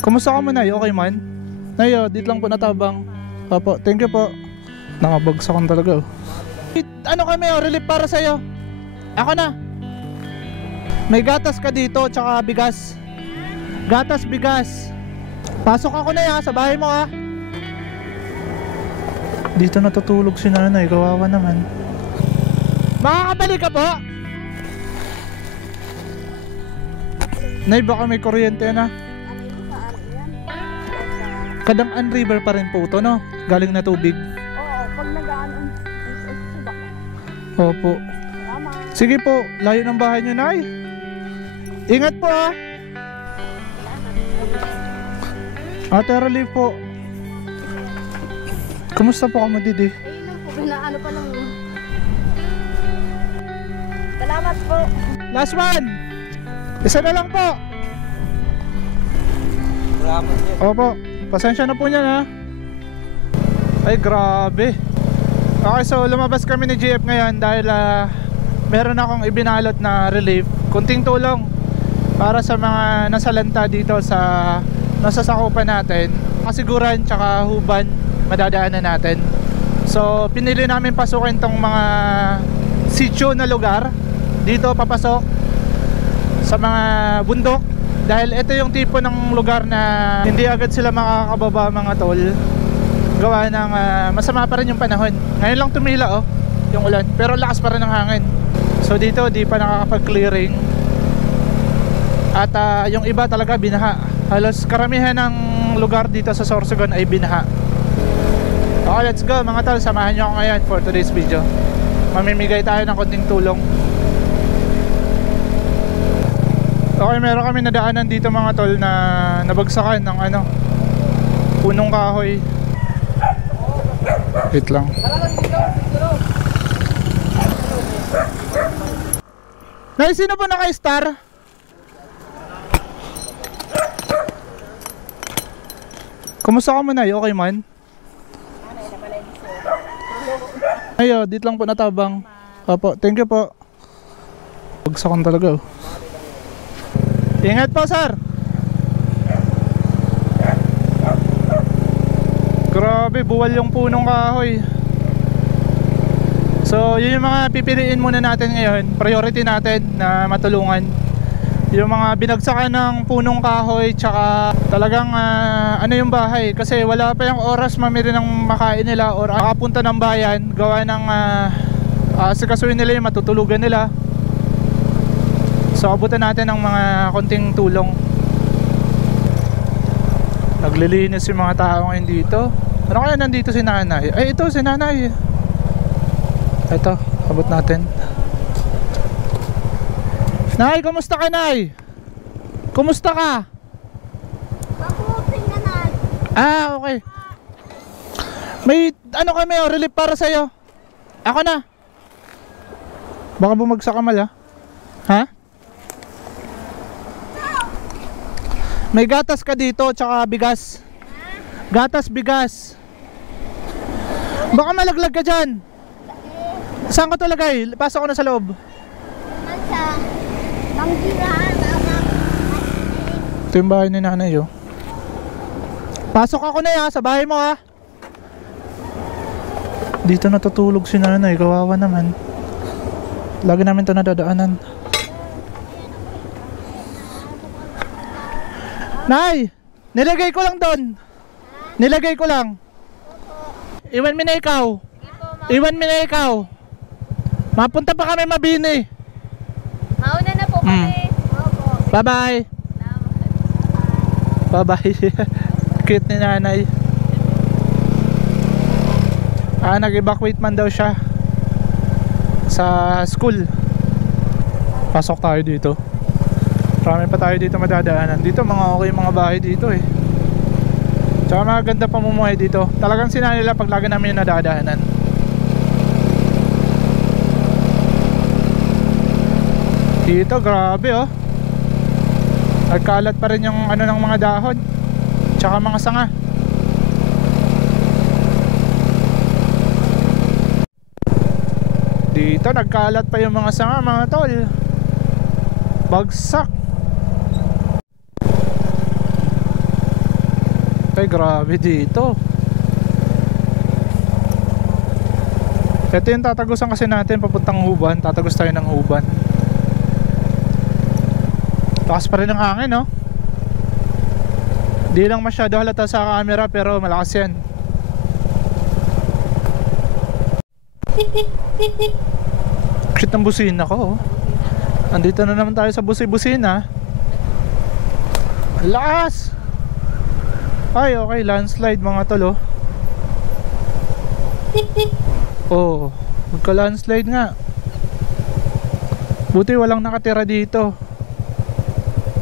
Kumusta ka mo, Nay? Okay man? Nay, dito lang po natabang. Opo, thank you po. Nakabagsakan talaga. Ano kami, relief para sa'yo. Ako na. May gatas ka dito, tsaka bigas. Gatas, bigas. Pasok ako na sa bahay mo Dito natutulog si nanay, kawawa naman. Makakabalik ka po? Nay, baka may kuryente na. Kadang-an river pa rin po ito, no? Galing na tubig. Oo, pag nag-ano, subak. Opo. Sige po, layo ng bahay nyo, Nay. Ingat po Ate Relief po. Kumusta po ka mo, Didi? Lang po, ano pa lang. Salamat po. Last one! Isa na lang po. Salamat din. Opo, pasensya na po niyan Ay, grabe. Okay, so lumabas kami ni GF ngayon dahil meron akong ibinalot na relief. Kunting tulong para sa mga nasalanta dito sa nasasakupan natin. Kasiguran tsaka huban madadaanan natin. So pinili namin pasukin tong mga sitio na lugar. Dito papasok sa mga bundok. Dahil ito yung tipo ng lugar na hindi agad sila makakababa, mga tol. Gawa ng masama pa rin yung panahon. Ngayon lang tumila yung ulan, pero lakas pa rin ng hangin. So dito di pa nakakapag-clearing. At yung iba talaga binaha. Halos karamihan ng lugar dito sa Sorsogon ay binaha. Okay, let's go mga tol. Samahan nyo ako ngayon for today's video. Mamimigay tayo ng konting tulong. Okay, meron kami nadaanan dito mga tol na nabagsakan ng punong kahoy. Wait lang. Nay, sino po naka-star? Kumusta ka mo, Nay? Okay man? Ay, dito lang po natabang. Opo, thank you po. Bagsakan talaga Ingat po, sir. Grabe, buwal yung punong kahoy. So yun yung mga pipiliin muna natin ngayon. Priority natin na matulungan. Yung mga binagsakan ng punong kahoy, tsaka talagang yung bahay. Kasi wala pa yung oras mamili ng makain nila or makapunta ng bayan. Gawa ng sikasuin nila yung matutulugan nila. So abutan natin ng mga konting tulong. Naglilinis yung mga tao ngayon dito. Ano kaya nandito si nanay? Ay, ito si nanay. Ito, abot natin. Nay, kumusta ka, Nay? Kumusta ka? Mabuting na, Nay. Okay. May kami, relief para sa'yo. Ako na. Baka bumagsak ka mal, ha? May gatas ka dito, tsaka bigas. Gatas, bigas. Baka malaglag ka dyan. Saan ko to lagay? Pasok ko na sa loob. Ito yung bahay ni nanay Pasok ako na sa bahay mo Dito natutulog si nanay, kawawa naman. Lagi namin ito nadadaanan. Nay, nilagay ko lang doon. Nilagay ko lang. Iwan mo na ikaw. Iwan mo na ikaw. Mapunta pa kami Mabini. Mauna na po kami. Bye bye. Bye bye. Cute ni nanay. Nag-evacuate man daw siya sa school. Pasok tayo dito. Marami pa tayo dito madadaanan. Dito mga okay mga bahay dito Tsaka maganda pamumuhay dito. Talagang sinanila pag lagi namin yung nadadaanan. Dito grabe Nagkalat pa rin yung ng mga dahon. Tsaka mga sanga. Dito nagkalat pa yung mga sanga, mga tol. Bagsak. Ay, grabe dito. Ito yung tatagusan kasi natin papuntang Huban. Tatagos tayo ng Huban. Lakas pa rin ang hangin, no? Di lang masyado halata sa camera pero malakas yan. Shit ng busina ko, oh. Andito na naman tayo sa busina. Lakas! Ay, okay, landslide mga tol, oh. Oh, magka-landslide nga. Buti walang nakatira dito.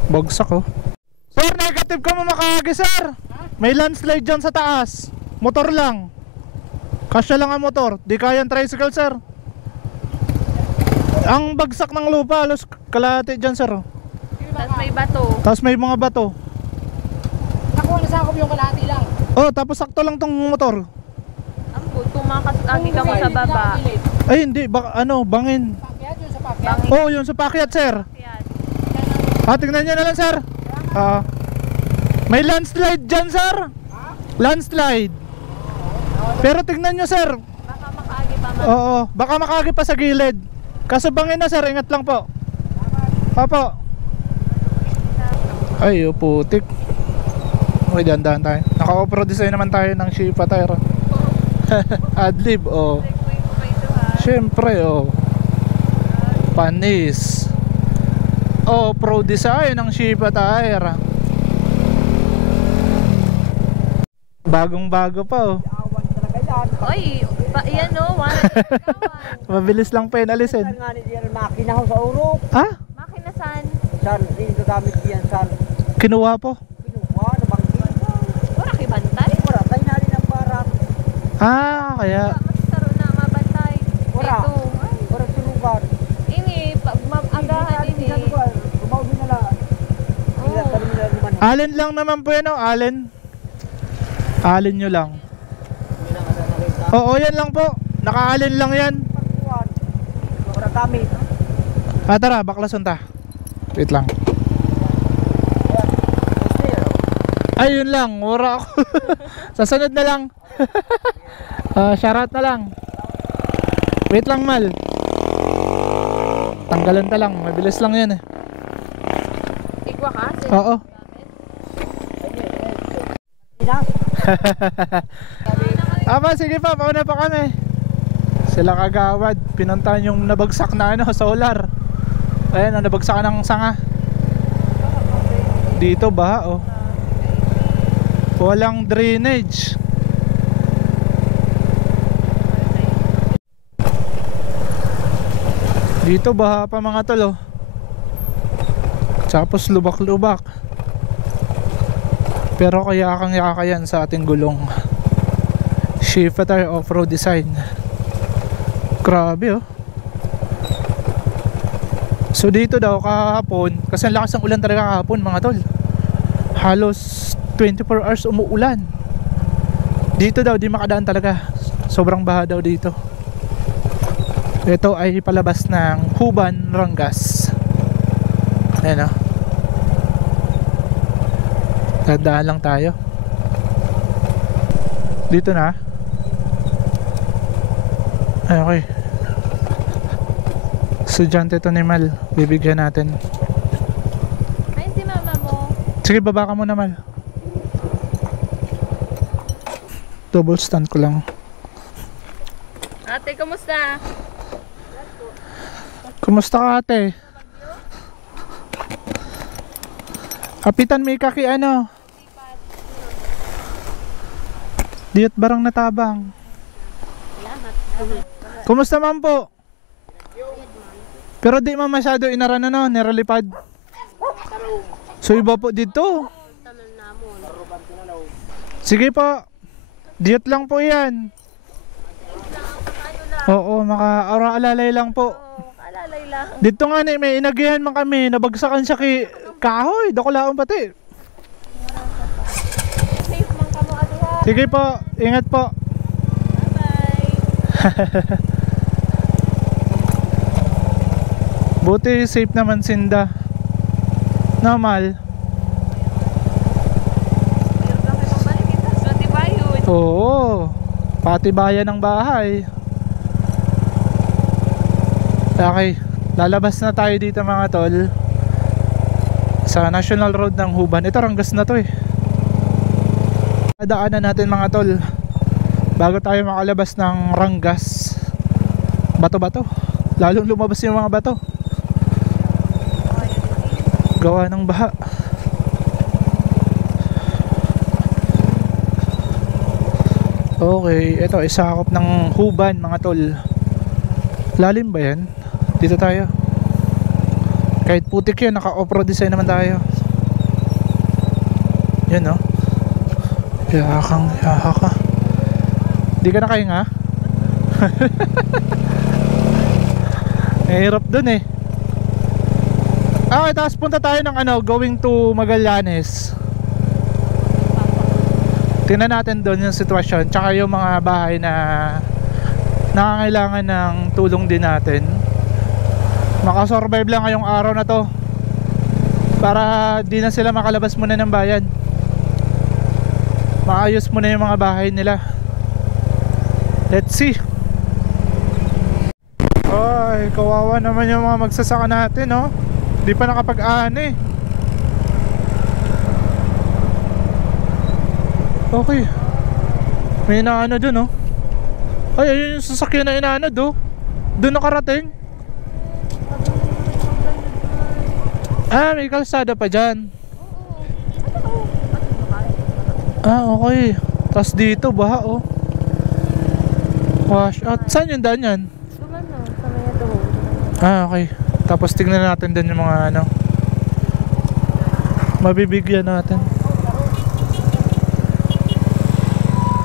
Bagsak, oh. Sir, negative ka mo makahagi, sir. May landslide dyan sa taas. Motor lang. Kasya lang ang motor. Di kayang tricycle, sir. Ang bagsak ng lupa, halos kalahati dyan, sir. Tapos may bato. Tapos may mga bato. Nakuha na sakop yung kalahati lang. Oh, tapos sakto lang tong motor. Ang tumakas lagi ka mo sa baba. Ay, hindi. Bangin. Pakyat yun sa pakyat. Oh, yun sa pakyat, sir. Tingnan nyo na lang, sir. May landslide dyan, sir. Landslide. Pero tingnan nyo, sir. Baka makaagi pa man. Oo, baka makaagi pa sa gilid. Kaso bangin na, sir. Ingat lang po. Opo. Ay, putik. Okay, dahan-dahan tayo. Naka-off-road design naman tayo ng Shifa tire. Adlib, oh. Siyempre, oh. Panis. Off-road design ng Shifa tire. Bagong-bago pa, oh. Awan talaga yan. Oy, yan o. Mabilis lang pa yun alisin. Saan nga ni Diyan makina ho sa urok. Ha? Makina saan? Saan? Dito gamit diyan saan? Kinuha po. Pinuha, nabangkin. Wala kibantay. Wala, tayo na rin ang barat. Kaya Masaro na mabantay. Wala. Ito. Wala tulugan. Ini, agahan ini. Rumaw din nila. Sila, Oo. kami nila naman. alin lang naman po yan, oh. Alin. Alin nyo lang. Oo, yan lang po. Naka-alin lang yan. Pagkuhan. Wala gamit. Tara, baklason ta. Wait lang. Ayun lang, mura ako. Sasunod na lang. Shoutout na lang. Wait lang, Mal. Tanggalan ta lang, mabilis lang yan, eh. Igwa ka? Oo. Sige pa, pauna pa kami. Sila kagawad, pinuntahan yung nabagsak na solar. Ayan, nabagsak ng sanga. Dito baha, oh. Walang drainage. Dito baha pa mga tol, oh. Tapos lubak-lubak. Pero kaya kang yakakayan sa ating gulong. Shifa tire off-road design. Grabe, oh. So dito daw kahapon, kasi ang lakas ng ulan talaga kahapon mga tol. Halos 24 hours umuulan. Dito daw di makadaan talaga. Sobrang baha daw dito. Ito ay palabas ng Huban, Rangas. Ayan, oh. Dadaan lang tayo. Dito na. Ay, okay. Estudyante to ni Mal. Bibigyan natin. Ayun si mama mo. Sige, baba ka muna, Mal. Double stand ko lang. Ate, kumusta? Kumusta ka, ate? Kapitan, may kaki ano? Diyot barang natabang. Kumusta man po? Pero di man masyado inaran ano, niralipad. So iba po dito. Sige po. Diyot lang po yan. Oo, maka-alalay lang po. Alalay lang. Dito nga may inagihan man kami, nabagsakan siya kahoy, dakulaon pati. Safe man ka mo, ate ha. Sige po, ingat po. Bye-bye. Buti safe naman Sinda. Normal. Mayroon lang kayo pambalik. patibayan ng bahay. Okay, lalabas na tayo dito mga tol sa National Road ng Huban. Ito, Ranggas na to eh. Daanan natin mga tol bago tayo makalabas ng Ranggas. Bato-bato, lalong lumabas yung mga bato gawa ng baha. Okay, ito isakop ng Huban mga tol. Lalim ba yan? Dito tayo. Kahit putik yan, naka off-road design naman tayo. Yan no. Yakang yaka ka. Di ka nakahinga? Mahirap dun eh. Okay, tapos punta tayo ng ano, going to Magallanes. Tingnan natin doon yung sitwasyon, tsaka yung mga bahay na nangangailangan ng tulong din natin. Makasurvive lang ngayong araw na to para di na sila makalabas muna ng bayan. Maayos muna yung mga bahay nila. Let's see. Ay, kawawa naman yung mga magsasaka natin, no? Di pa nakapag-ani. Okay. May inaano dun, no? Ay, ayun yung sasakyan na inaano, do. Doon nakarating. Ah, may kalsada pa dyan. Ah, okay. Tapos dito, baha, oh. Wash out. Saan yung daan yan? Dumano, sa may ito. Ah, okay. Tapos tingnan natin din yung mga ano, mabibigyan natin.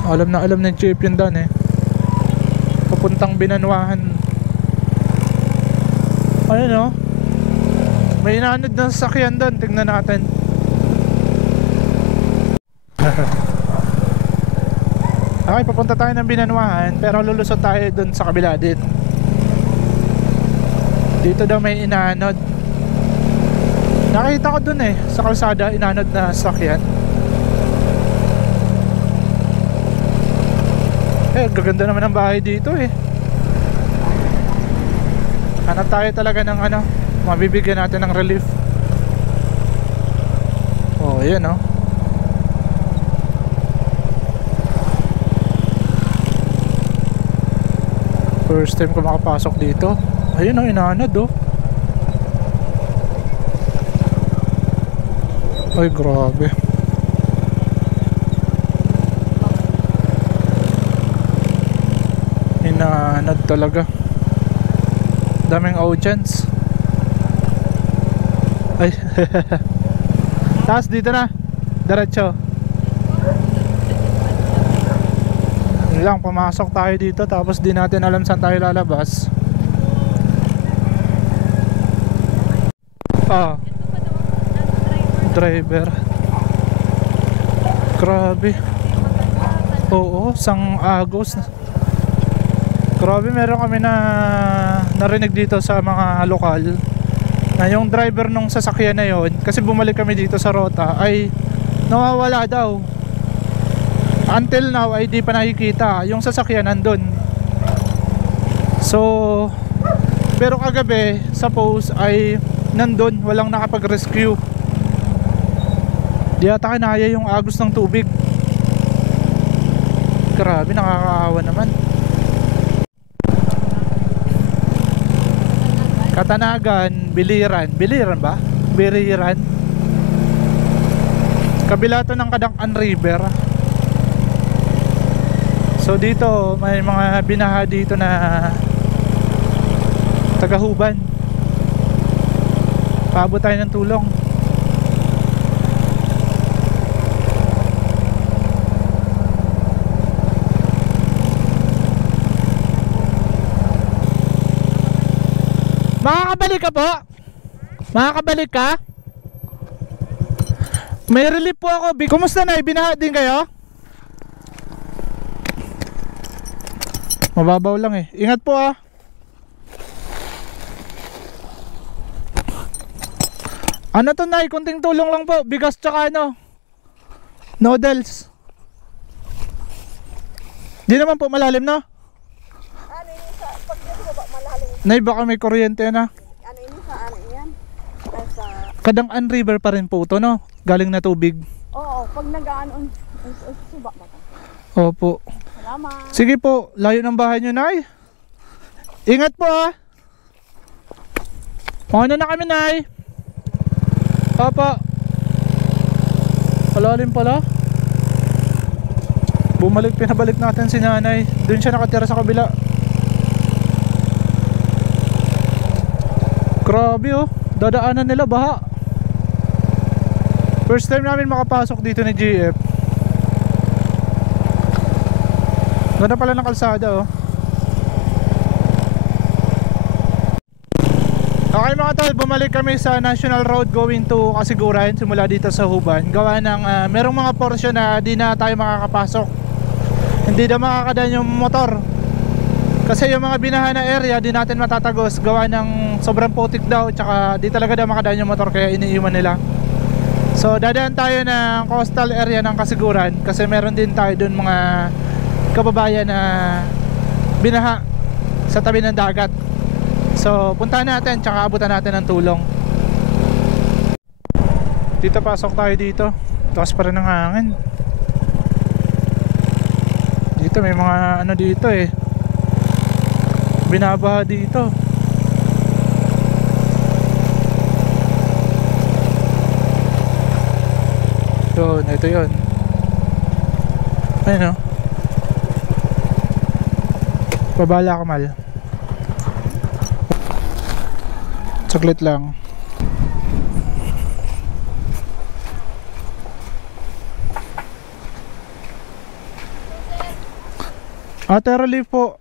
Alam na alam ng chip yung daan eh. Papuntang Binanwahan. Ayun oh. May inaanod ng sasakyan doon. Tingnan natin. Okay, papunta tayo ng Binanwahan, pero lulusot tayo doon sa kabila din. Dito daw may inaanod. Nakita ko doon eh, sa kalsada, inaanod na sasakyan. Eh, gaganda naman ang bahay dito eh. Hanap tayo talaga ng ano, mabibigyan natin ng relief. Oh, yan oh. First time ko makapasok dito. Ayun ang inaanod oh. Ay, grabe. Inaanod talaga. Daming audience. Ay. Tapos dito na. Diretso. Yun lang, pumasok tayo dito. Tapos di natin alam saan tayo lalabas. Ah, driver. Grabe. Oo, sang Agos. Grabe, meron kami na narinig dito sa mga lokal na yung driver nung sasakyan na yon, kasi bumalik kami dito sa Rota, ay nawawala daw. Until now ay di pa nakikita yung sasakyan nandun. So, pero kagabi suppose ay nandun, walang nakapag-rescue. Di ata kinaya yung agos ng tubig. Grabe, nakakaawa naman. Katanagan, Biliran. Biliran ba? Biliran. Kabila to ng Kadang-an River. So dito may mga binaha dito na taga-Huban. Paabot tayo ng tulong. Makakabalik ka po? Makakabalik ka? May relief po ako. Kumusta na? Binaha din kayo? Mababaw lang eh. Ingat po ah. Ano to, Nay? Kunting tulong lang po. Bigas tsaka ano, noodles. Di naman po malalim, no? Ano yun sa, pag dyan baba, malalim. Nay, baka may kuryente na. Ano yun sa, ano yan? Ay, sa, Kadang-an River pa rin po ito, no? Galing na tubig. oo, pag nag-ano, suba ba? Opo. Salamat. Sige po, layo ng bahay nyo, Nay. Ingat po, ah. Mauna na kami, Nay. Opo. Palalim pala. Pinabalik natin si Nanay. Doon siya nakatira sa kabila. Grabe, oh. Dadaanan nila baha. First time namin makapasok dito ni GF. Ganda pala ng kalsada, oh. Okay mga tol, bumalik kami sa National Road going to Kasiguran simula dito sa Huban. Gawa ng merong mga porsyon na di na tayo makakapasok. Hindi na makakadaan yung motor. Kasi yung mga binahan na area di natin matatagos. Gawa ng sobrang putik daw. Tsaka di talaga daw makadaan yung motor kaya iniiwan nila. So dadaan tayo ng coastal area ng Kasiguran. Kasi meron din tayo dun mga kababayan na binaha sa tabi ng dagat. So puntahan natin tsaka abutan natin ng tulong. Dito pasok tayo dito. Taas pa rin ng hangin. Dito may mga ano dito eh, binabaha dito. Yun, ito yun. Ayun o. Babala ka, Mal. Saglit lang. Ate Relief po.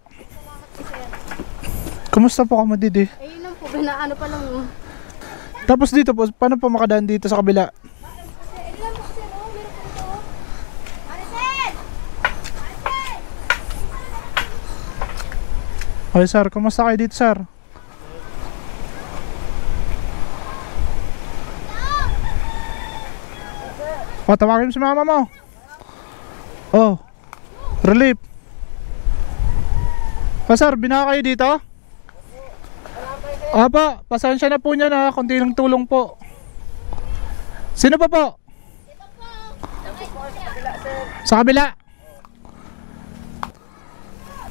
Kumusta po ka, Madidi? Eh, yun lang po, binaano pa lang. Tapos dito po, paano po makadaan dito sa kabila? Okay sir, kumusta kayo dito sir? O, tawagin mo si mama mo. Oh, Relief. O sir, binaha kayo dito? Apa, pasensya na po niya na, konti lang tulong po. Sino pa po? Sa kabila.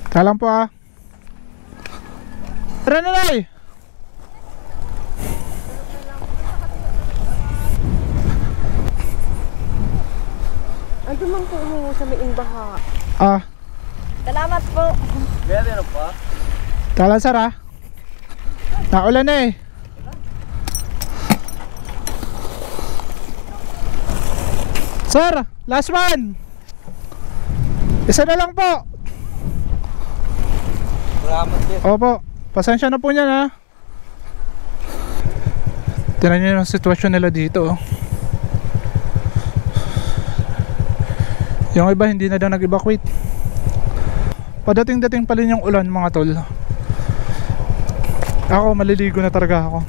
Kalang po ah. Tara na, Nay. Ando man po sa may imbaha. Ah, Salamat po. Meron pa? kalang sir ah. Naulan na eh. Sir, last one. Isa na lang po. Salamat din. Opo, pasensya na po niyan ha. Tingnan niyo yung sitwasyon nila dito oh. Yung iba hindi na daw nag-evacuate. Padating-dating pa rin yung ulan mga tol. Ako maliligo na talaga ako.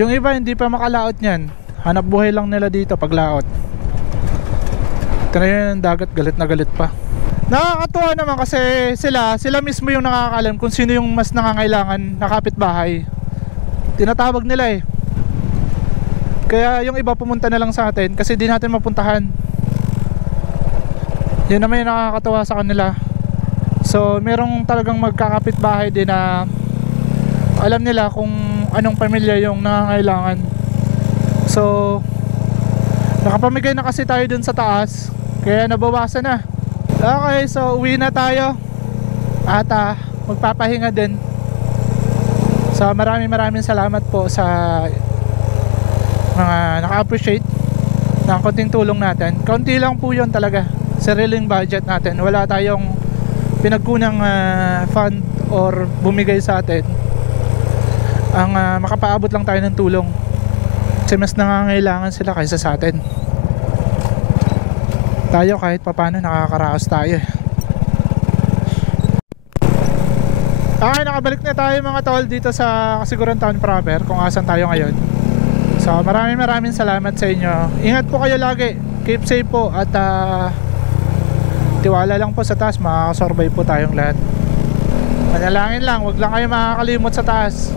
Yung iba hindi pa makalaot niyan. Hanap buhay lang nila dito pag laot. Tingnan niyo yung dagat, galit na galit pa. Nakakatuwa naman kasi sila mismo yung nakakaalam kung sino yung mas nangangailangan na kapitbahay. Tinatawag nila eh. Kaya yung iba pumunta na lang sa atin kasi di natin mapuntahan. Yun naman yung nakakatuwa sa kanila. So merong talagang magkakapitbahay din na alam nila kung anong pamilya yung nangangailangan. So nakapamigay na kasi tayo dun sa taas, kaya nabawasan na. Okay, so uwi na tayo. At magpapahinga din. So maraming salamat po sa mga naka-appreciate ng konting tulong natin. Kaunti lang po yun talaga. Sariling budget natin. Wala tayong pinagkunang fund or bumigay sa atin. Ang makapaabot lang tayo ng tulong. Kasi mas nangangailangan sila kaysa sa atin. Tayo kahit papano nakakaraos tayo eh. Okay, nakabalik na tayo mga tol dito sa Kasiguran Town proper kung asan tayo ngayon. So maraming salamat sa inyo. Ingat po kayo lagi. Keep safe po at Tiwala lang po sa taas, makakasurvive po tayong lahat. Manalangin lang, wag lang kayo makakalimot sa taas.